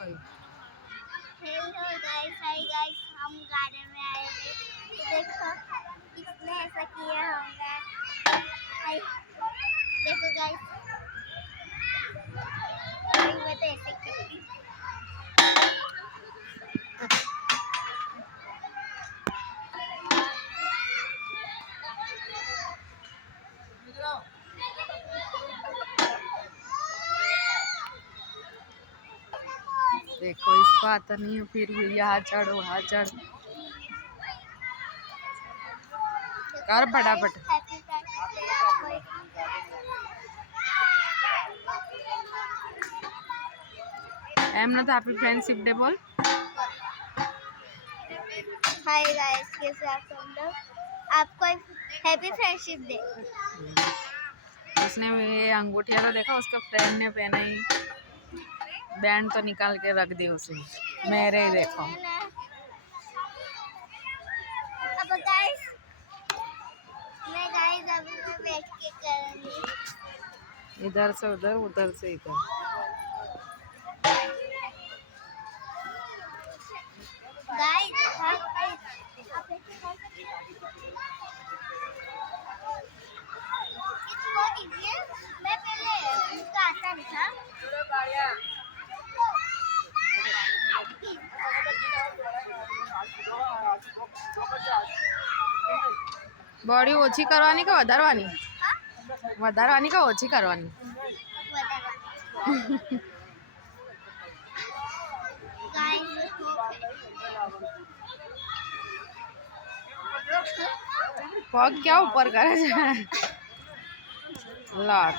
Hello guys, hi guys, हम garden में आए हैं। देखो किसने ऐसा किया होगा। देखो गाइस, मैं तो ऐसे करती। देखो इसको आता नहीं है, फिर भी यहाँ चढ़ो वहाँ चढ़ कर फटाफट। एमना तो हैप्पी फ्रेंडशिप डे बोल। हाय गाइस, कैसे आप सब लोग? आपको हैप्पी फ्रेंडशिप डे। उसने ये अंगूठिया तो देखा उसका फ्रेंड ने पहना ही, बैंड तो निकाल के रख दी उसे। मेरे ही देखो। अब गाइस, मैं अभी बैठ के करूंगी। इधर से उधर, उधर से इधर। गाइस, इसको दीजिए। मैं पहले इसका आता नहीं था। बॉडी ओછી करवानी का વધારવાની? વધારવાની का ઓછી કરવાની? પગ क्या ऊपर करे છે? લાટ